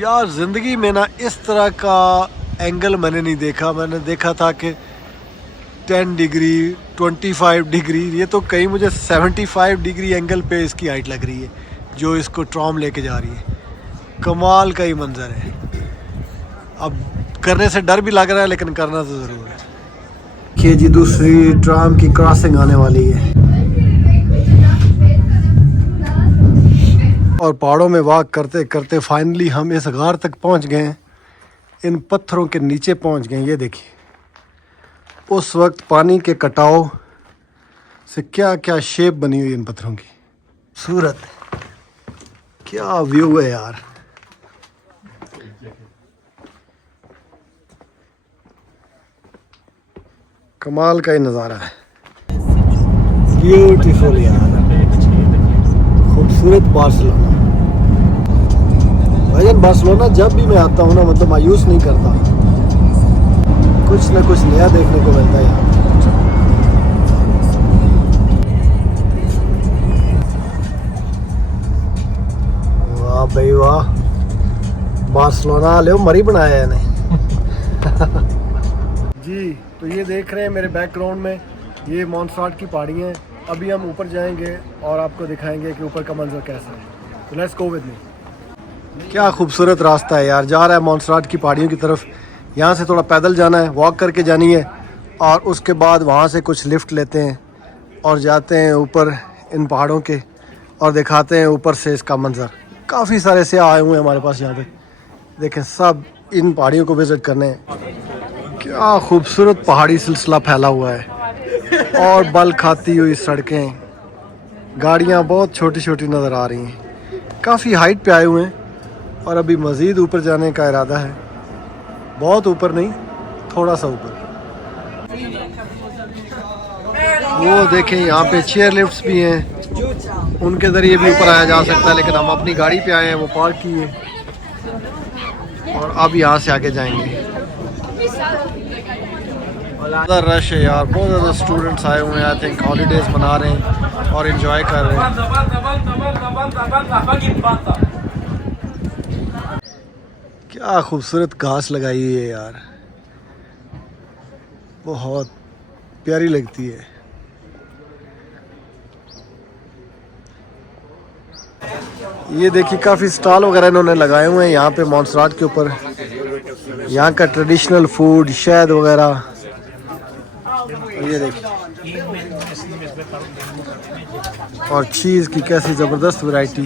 यार ज़िंदगी में ना इस तरह का एंगल मैंने नहीं देखा। मैंने देखा था कि 10 डिग्री 25 डिग्री, ये तो कहीं मुझे 75 डिग्री एंगल पे इसकी हाइट लग रही है जो इसको ट्रॉम लेके जा रही है। कमाल का ही मंजर है। अब करने से डर भी लग रहा है लेकिन करना तो ज़रूर है। देखिए जी, दूसरी ट्राम की क्रॉसिंग आने वाली है और पहाड़ों में वॉक करते करते फाइनली हम इस गार तक पहुंच गए हैं। इन पत्थरों के नीचे पहुंच गए। ये देखिए, उस वक्त पानी के कटाव से क्या क्या शेप बनी हुई इन पत्थरों की। सूरत क्या व्यू है यार। कमाल का ही नज़ारा है। ब्यूटीफुल यार, खूबसूरत बार्सिलोना। भाईजान बार्सिलोना जब भी मैं आता हूँ ना, मतलब मायूस नहीं करता, कुछ ना कुछ नया देखने को मिलता है यहाँ। वाह भाई वाह, बार्सिलोना ले मरी बनाया है नहीं। जी, तो ये देख रहे हैं मेरे बैकग्राउंड में, ये मॉन्सर्राट की पहाड़ी हैं। अभी हम ऊपर जाएंगे और आपको दिखाएंगे कि ऊपर का मंजर कैसा है। तो लेट्स गो विद मी। क्या खूबसूरत रास्ता है यार, जा रहा है मॉन्सर्राट की पहाड़ियों की तरफ। यहाँ से थोड़ा पैदल जाना है, वॉक करके जानी है, और उसके बाद वहाँ से कुछ लिफ्ट लेते हैं और जाते हैं ऊपर इन पहाड़ों के और दिखाते हैं ऊपर से इसका मंजर। काफ़ी सारे सयाह आए हुए हैं हमारे पास यहाँ पे, देखें, सब इन पहाड़ियों को विज़िट करने हैं। क्या खूबसूरत पहाड़ी सिलसिला फैला हुआ है और बल खाती हुई सड़कें, गाड़ियाँ बहुत छोटी छोटी नज़र आ रही हैं। काफ़ी हाइट पे आए हुए हैं और अभी मज़ीद ऊपर जाने का इरादा है। बहुत ऊपर नहीं, थोड़ा सा ऊपर। वो देखें, यहाँ पे चेयर लिफ्ट्स भी हैं, उनके ज़रिए भी ऊपर आया जा सकता है, लेकिन हम अपनी गाड़ी पे आए हैं, वो पार्क की है और अब यहाँ से आगे जाएंगे। ज़्यादा रश है यार, बहुत ज़्यादा स्टूडेंट्स आए हुए हैं। आई थिंक हॉलीडेज़ मना रहे हैं और इन्जॉय कर रहे हैं। क्या खूबसूरत घास लगाई हुई है यार, बहुत प्यारी लगती है। ये देखिए, काफ़ी स्टॉल वगैरह इन्होंने लगाए हुए हैं यहाँ पे मॉन्सर्राट के ऊपर। यहाँ का ट्रेडिशनल फूड, शहद वगैरह। ये देखिए, और चीज़ की कैसी ज़बरदस्त वैरायटी।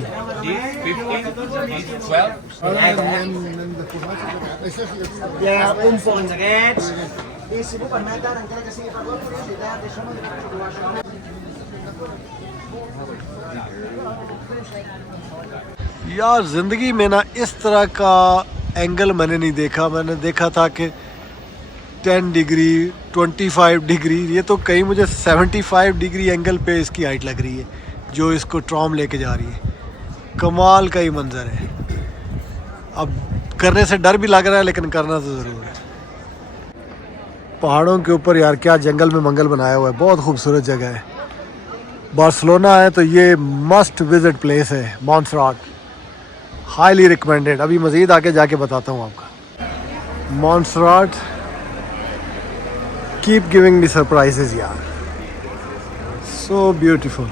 यार ज़िंदगी में ना इस तरह का एंगल मैंने नहीं देखा। मैंने देखा था कि 10 डिग्री 25 डिग्री, ये तो कहीं मुझे 75 डिग्री एंगल पे इसकी हाइट लग रही है जो इसको ट्रॉम लेके जा रही है। कमाल का ही मंजर है। अब करने से डर भी लग रहा है लेकिन करना तो ज़रूर है। पहाड़ों के ऊपर यार क्या जंगल में मंगल बनाया हुआ है, बहुत खूबसूरत जगह है। बार्सिलोना है तो ये मस्ट विजिट प्लेस है मॉन्सर्राट, हाईली रिकमेंडेड। अभी मज़ीद आगे जाके बताता हूँ आपका। मॉन्सर्राट कीप गिविंग मी सरप्राइजेज यार, सो ब्यूटीफुल।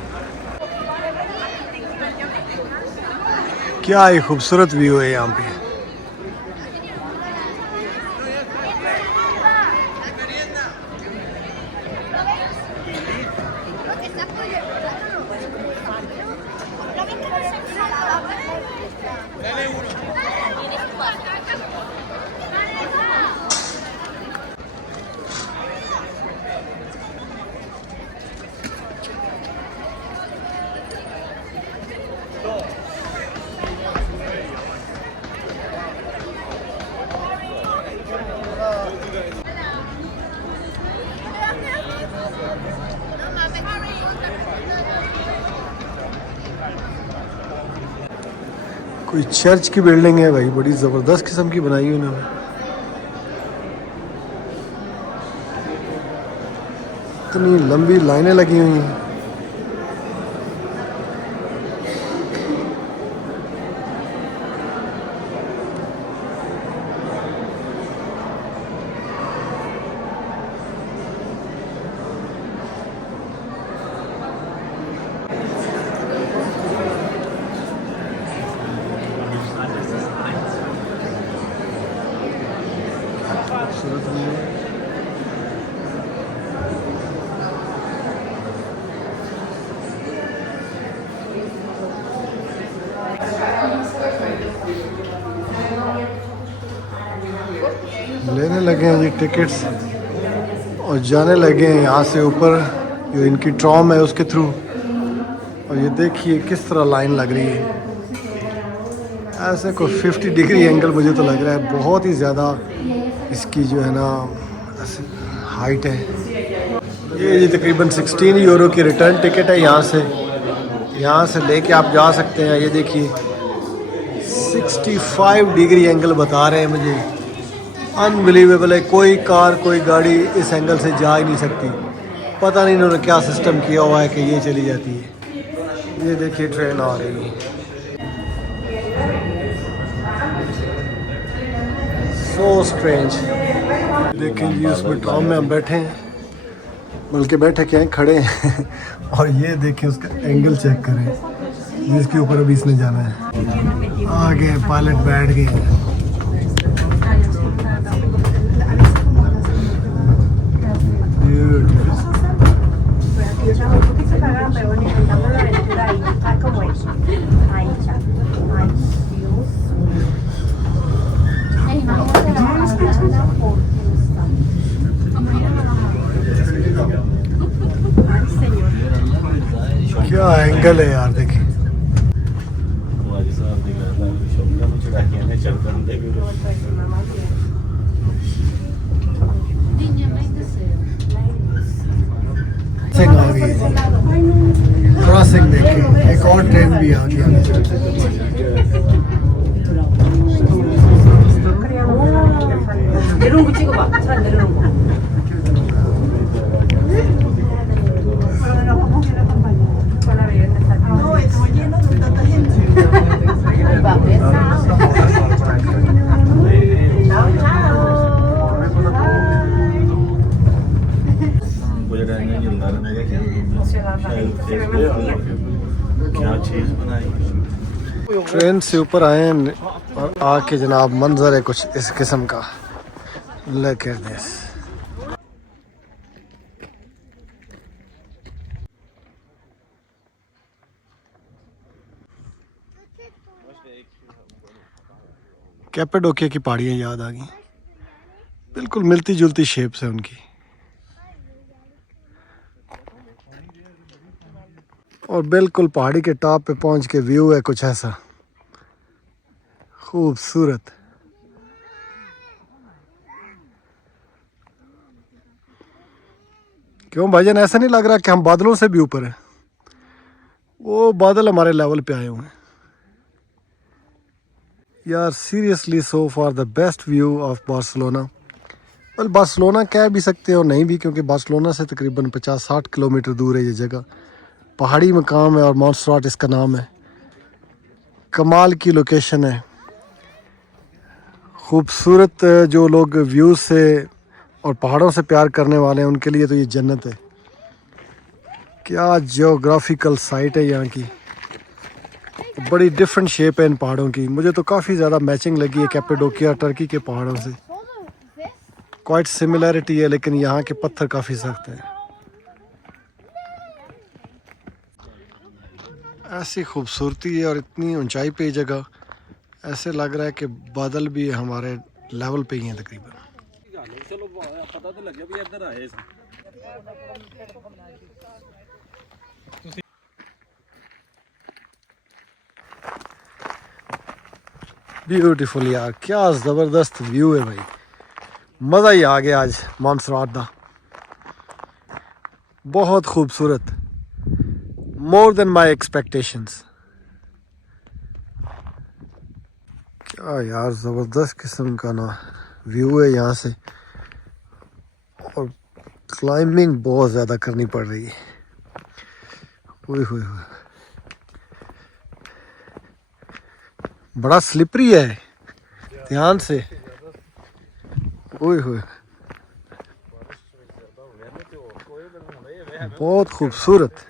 क्या ही खूबसूरत व्यू है यहाँ पे। कोई चर्च की बिल्डिंग है भाई, बड़ी ज़बरदस्त किस्म की बनाई हुई उन्होंने। इतनी लंबी लाइनें लगी हुई हैं। खूबसूरत व्यू। लेने लगे हैं ये टिकट्स और जाने लगे हैं यहाँ से ऊपर, जो इनकी ट्रॉम है उसके थ्रू। और ये देखिए किस तरह लाइन लग रही है। ऐसे को 50 डिग्री एंगल मुझे तो लग रहा है, बहुत ही ज़्यादा इसकी जो है ना हाइट है। ये तकरीबन 16 यूरो की रिटर्न टिकट है। यहाँ से लेके आप जा सकते हैं। ये देखिए 65 डिग्री एंगल बता रहे हैं मुझे। अनबिलीवेबल है, कोई कार कोई गाड़ी इस एंगल से जा ही नहीं सकती। पता नहीं इन्होंने क्या सिस्टम किया हुआ है कि ये चली जाती है। ये देखिए ट्रेन आ रही है। So strange. देखें जी, उसमें ट्राम में हम बैठे हैं, बल्कि बैठे क्या हैं, खड़े हैं। और ये देखें उसका एंगल चेक करें जिसके ऊपर अभी इसने जाना है। आगे पायलट बैठ गए। क्या एंगल है यार, देखिए। आ गई क्रॉसिंग, देखिए एक और ट्रेन भी आ गया। ट्रेन से ऊपर आए हैं और आके जनाब मंजर है कुछ इस किस्म का। Look at this. कैपेडोकिया की पहाड़ियाँ याद आ गई, बिल्कुल मिलती जुलती शेप्स है उनकी। और बिल्कुल पहाड़ी के टॉप पे पहुंच के व्यू है कुछ ऐसा खूबसूरत। क्यों भाईजान, ऐसा नहीं लग रहा कि हम बादलों से भी ऊपर हैं? वो बादल हमारे लेवल पे आए हुए हैं यार। Seriously so far the best view of Barcelona. Well, Barcelona कह भी सकते हो, नहीं भी, क्योंकि बार्सिलोना से तकरीबन 50-60 किलोमीटर दूर है ये जगह। पहाड़ी मकाम है और मॉन्सर्राट इसका नाम है। कमाल की लोकेशन है, खूबसूरत। जो लोग व्यूज़ से और पहाड़ों से प्यार करने वाले हैं उनके लिए तो ये जन्नत है। क्या जियोग्राफिकल साइट है यहाँ की। बड़ी डिफरेंट शेप है इन पहाड़ों की। मुझे तो काफ़ी ज़्यादा मैचिंग लगी है कैपेडोकिया टर्की के पहाड़ों से। क्वाइट सिमिलैरिटी है, लेकिन यहाँ के पत्थर काफ़ी सख्त हैं। ऐसी खूबसूरती है और इतनी ऊंचाई पे ये जगह, ऐसे लग रहा है कि बादल भी हमारे लेवल पे ही हैं तकरीबन। ब्यूटीफुल यार, क्या ज़बरदस्त व्यू है भाई। मज़ा ही आ गया आज मॉन्सर्राट दा। बहुत खूबसूरत, मोर देन माई एक्सपेक्टेशंस। क्या यार ज़बरदस्त किस्म का ना व्यू है यहाँ से। और क्लाइंबिंग बहुत ज़्यादा करनी पड़ रही है। ओए होए होए, बड़ा स्लिपरी है, ध्यान से। ओए होए, बहुत खूबसूरत।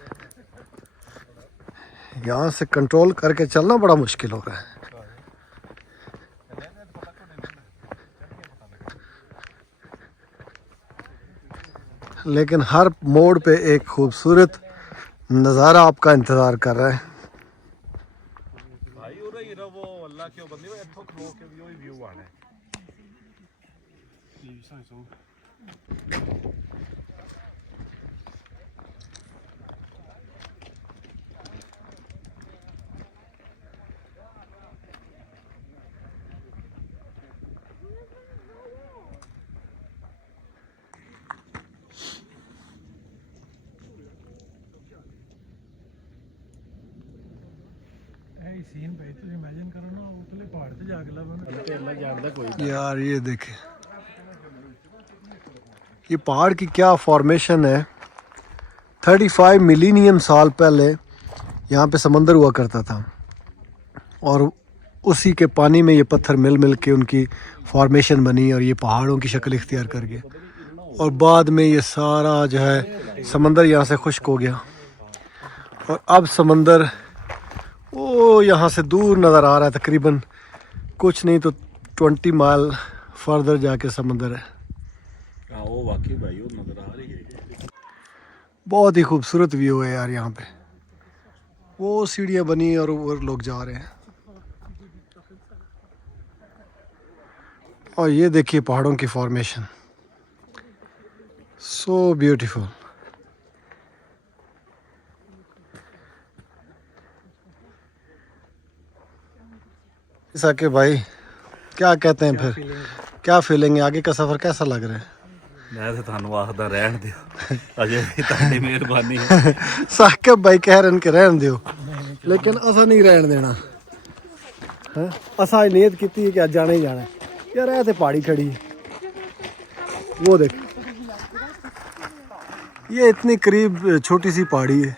यहाँ से कंट्रोल करके चलना बड़ा मुश्किल हो रहा है। लेकिन हर मोड़ पे एक खूबसूरत नज़ारा आपका इंतज़ार कर रहा है। भाई उरे ही रहो अल्लाह क्यों बंदी वो इत्थों खलो के भी वही व्यू आना है। सीन भाई तुम इमेजिन करो ना उतले पहाड़ से जाके ला यार ये देखे, ये पहाड़ की क्या फॉर्मेशन है। 35 मिलीनियम साल पहले यहाँ पे समंदर हुआ करता था और उसी के पानी में ये पत्थर मिल मिल के उनकी फॉर्मेशन बनी और ये पहाड़ों की शक्ल इख्तियार कर गए। और बाद में ये सारा जो है समंदर यहाँ से खुश्क हो गया और अब समंदर वो यहाँ से दूर नज़र आ रहा है, तकरीबन कुछ नहीं तो 20 माइल फर्दर जाके समंदर है। हाँ वो वाकई भाई वो नजर आ रही है। बहुत ही खूबसूरत व्यू है यार यहाँ पे। वो सीढ़ियाँ बनी और ऊपर लोग जा रहे हैं और ये देखिए पहाड़ों की फॉर्मेशन, सो ब्यूटीफुल। साके भाई क्या कहते हैं फिर, क्या फीलिंग है, आगे का सफ़र कैसा लग रहा है? मैं तो थानू आखदा रहन दियो अजे भी ताड़ी मेहरबानी है। साकिब भाई कह रहे हैं कि रहन दियो, लेकिन असा नहीं रहन देना है। असा नीयत की थी कि आज जाना ही जाना है यार। ऐ तो पहाड़ी खड़ी है, वो देख, ये इतनी करीब छोटी सी पहाड़ी है।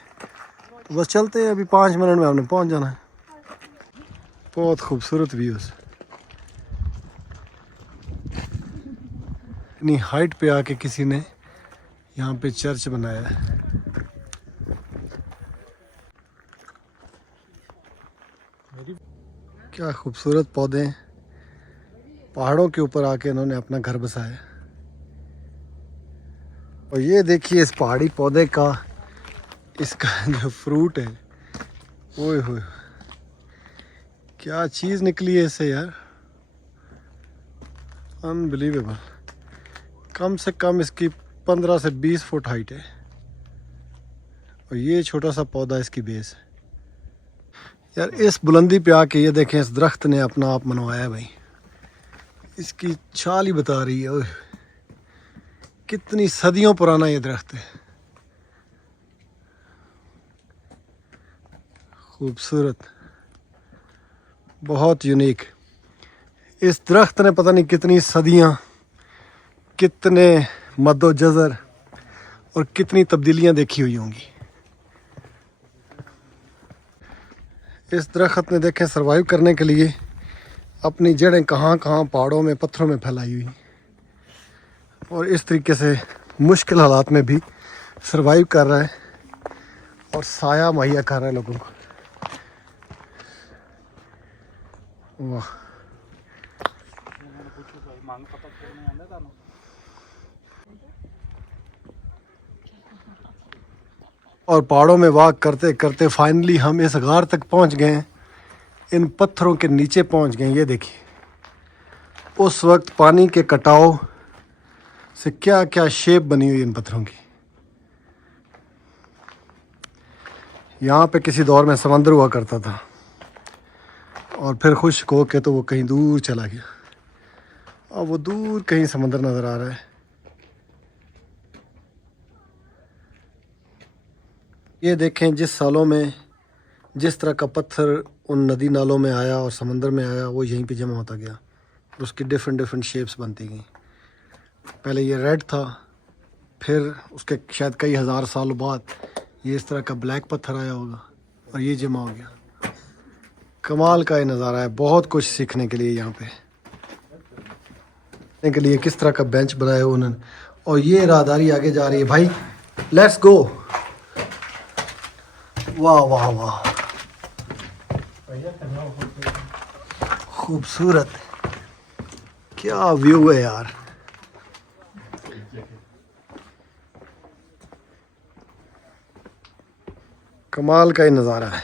बस चलते हैं, अभी 5 मिनट में हमने पहुंच जाना है। बहुत खूबसूरत व्यूज़, इतनी हाइट पे आके किसी ने यहाँ पे चर्च बनाया है। क्या खूबसूरत पौधे हैं, पहाड़ों के ऊपर आके इन्होंने अपना घर बसाया। और ये देखिए इस पहाड़ी पौधे का, इसका जो फ्रूट है, ओए होए क्या चीज़ निकली है इससे यार, अनबिलीवेबल। कम से कम इसकी 15 से 20 फुट हाइट है और ये छोटा सा पौधा इसकी बेस है। यार इस बुलंदी पे आके ये देखें, इस दरख्त ने अपना आप मनवाया है भाई। इसकी छाल ही बता रही है ओए, कितनी सदियों पुराना ये दरख्त है। खूबसूरत, बहुत यूनिक। इस दरख्त ने पता नहीं कितनी सदियां, कितने मद्दोजज़र और कितनी तब्दीलियां देखी हुई होंगी। इस दरख्त ने देखें सरवाइव करने के लिए अपनी जड़ें कहाँ कहाँ पहाड़ों में, पत्थरों में फैलाई हुई, और इस तरीके से मुश्किल हालात में भी सरवाइव कर रहा है और साया मुहैया कर रहा है लोगों को। वाह, और पहाड़ों में वॉक करते करते फाइनली हम इस गार तक पहुंच गए हैं, इन पत्थरों के नीचे पहुंच गए। ये देखिए उस वक्त पानी के कटाव से क्या क्या शेप बनी हुई इन पत्थरों की। यहाँ पे किसी दौर में समंदर हुआ करता था और फिर खुश्क हो के तो वो कहीं दूर चला गया। अब वो दूर कहीं समंदर नज़र आ रहा है। ये देखें जिस सालों में जिस तरह का पत्थर उन नदी नालों में आया और समंदर में आया, वो यहीं पे जमा होता गया और उसकी डिफरेंट डिफरेंट शेप्स बनती गई। पहले ये रेड था, फिर उसके शायद कई हज़ार सालों बाद ये इस तरह का ब्लैक पत्थर आया होगा और ये जमा हो गया। कमाल का ये नज़ारा है, बहुत कुछ सीखने के लिए यहाँ पे। सीखने के लिए किस तरह का बेंच बनाया है उन्होंने, और ये राहदारी आगे जा रही है भाई। Let's go. वाह वाह वाह, खूबसूरत, क्या व्यू है यार। कमाल का ही नज़ारा है।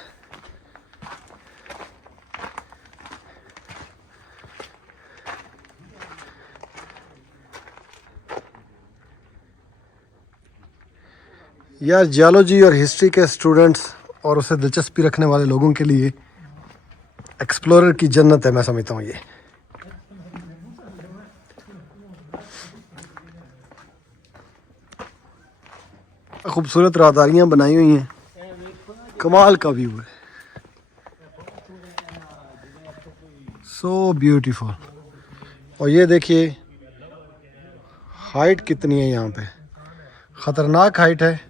यार जियोलॉजी और हिस्ट्री के स्टूडेंट्स और उसे दिलचस्पी रखने वाले लोगों के लिए एक्सप्लोरर की जन्नत है, मैं समझता हूँ ये। खूबसूरत राहदारियाँ बनाई हुई हैं, कमाल का व्यू है, सो ब्यूटीफुल। और ये देखिए हाइट कितनी है यहाँ पे, ख़तरनाक हाइट है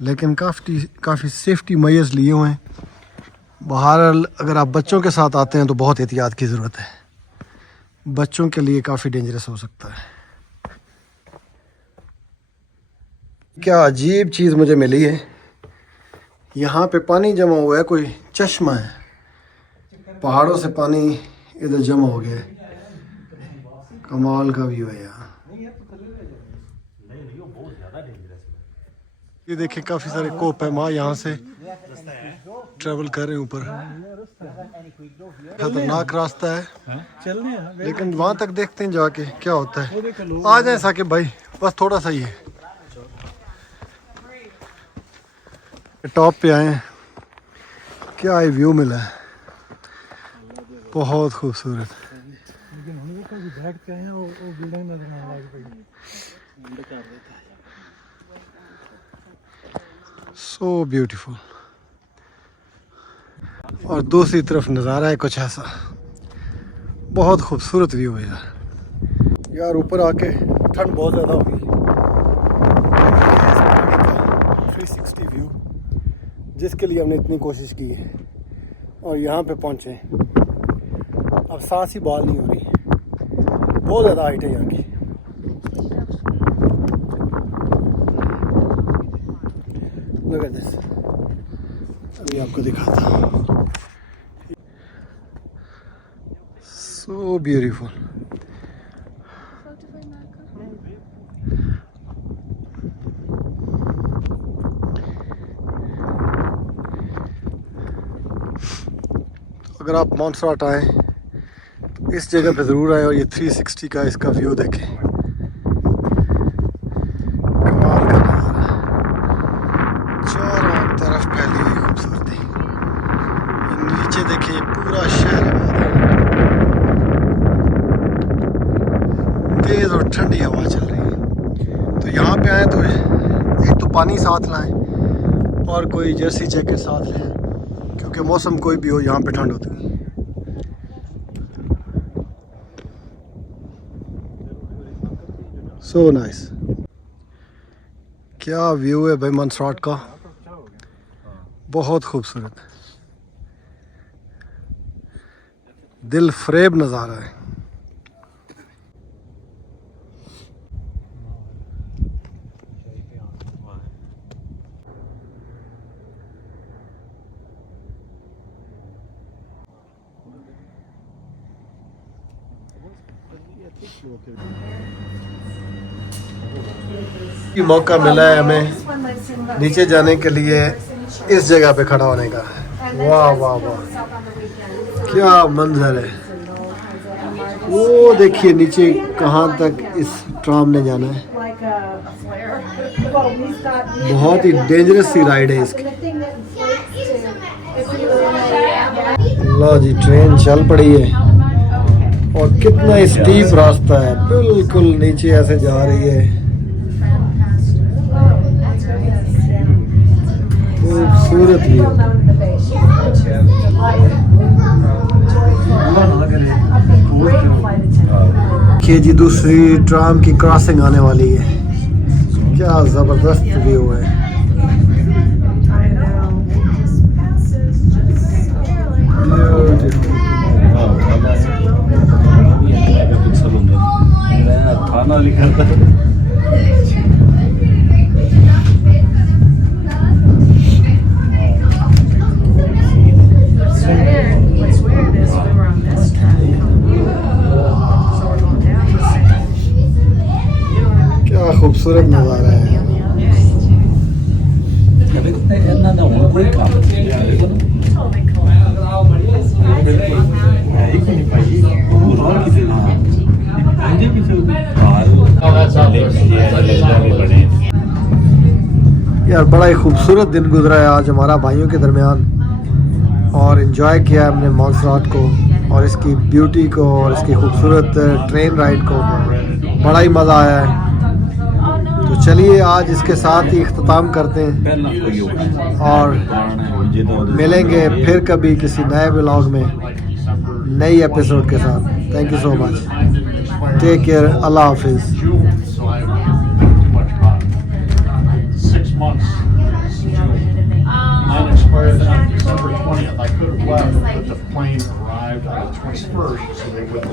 लेकिन काफ़ी सेफ्टी मेजर्स लिए हुए हैं। बहरहाल अगर आप बच्चों के साथ आते हैं तो बहुत एहतियात की ज़रूरत है, बच्चों के लिए काफ़ी डेंजरस हो सकता है। क्या अजीब चीज़ मुझे मिली है, यहाँ पे पानी जमा हुआ है, कोई चश्मा है, पहाड़ों से पानी इधर जमा हो गया है। कमाल का व्यू है यहाँ। ये देखिए काफ़ी सारे कोप है, वहाँ यहाँ से ट्रेवल कर रहे हैं ऊपर। खतरनाक रास्ता है चलने हैं लेकिन वहाँ तक देखते हैं जाके क्या होता है। आ जाए साकिब भाई, बस थोड़ा सा ही है, टॉप पे आए हैं। क्या ही व्यू मिला है, बहुत खूबसूरत। लेकिन हम लोग कभी बैठ के आए हैं, वो बिल्डिंग नजर आने लग पड़ी। So beautiful. और दूसरी तरफ नज़ारा है कुछ ऐसा, बहुत खूबसूरत व्यू है यार। यार ऊपर आके ठंड बहुत ज़्यादा हो गई। 360 व्यू जिसके लिए हमने इतनी कोशिश की है और यहाँ पे पहुँचे, अब सांस ही बाल नहीं हो रही, बहुत ज़्यादा हाइट है यहाँ की। Look at this, अभी आपको दिखाता हूँ। So beautiful. अगर आप मोंसराट आएँ तो इस जगह पे ज़रूर आएँ और ये 360 का इसका व्यू देखें। कमाल का नज़ारा, चारों तरफ फैली हुई खूबसूरती। नीचे देखिए पूरा शहर तेज़ और ठंडी हवा चल रही है। तो यहाँ पे आए तो एक तो पानी साथ लाएं और कोई जर्सी जैकेट साथ लें, क्योंकि मौसम कोई भी हो यहाँ पे ठंड होती है। सो नाइस, क्या व्यू है भाई मोंसराट का, बहुत खूबसूरत, दिल फरेब नज़ारा है। कि मौका मिला है हमें नीचे जाने के लिए इस जगह पे खड़ा होने का। वाह वाह वाह, क्या मंजर है। वो देखिए नीचे कहाँ तक इस ट्राम ने जाना है, बहुत ही डेंजरस सी राइड है इसकी। लो जी ट्रेन चल पड़ी है और कितना स्टीप रास्ता है, बिल्कुल नीचे ऐसे जा रही है। खूबसूरत व्यू। देखिए जी दूसरी ट्राम की क्रॉसिंग आने वाली है, क्या जबरदस्त व्यू है। थाना लिखा था। क्या खूबसूरत नज़ारा है। ਤੇ ਇਹਨਾਂ ਦਾ ਹੁਣ ਕੋਈ ਕੰਮ ਨਹੀਂ ਹੈ ਹੀ ਕਿ ਨਹੀਂ ਭਾਈ ਉਹ ਹੋਰ ਕਿਸੇ ਨਾਲ ਹਾਂਜੀ ਕਿਸੇ बने यार बड़ा ही खूबसूरत दिन गुजरा है आज हमारा भाइयों के दरमियान और इन्जॉय किया हमने मॉन्सराट को और इसकी ब्यूटी को और इसकी खूबसूरत ट्रेन राइड को बड़ा ही मज़ा आया है। तो चलिए आज इसके साथ ही इख्तिताम करते हैं और मिलेंगे फिर कभी किसी नए व्लॉग में नई एपिसोड के साथ। Thank you so much, take care, अल्लाह हाफिज़। Months since June. Mine expired on December 20th. I could have left, but the plane arrived on the 21st, so they wouldn't.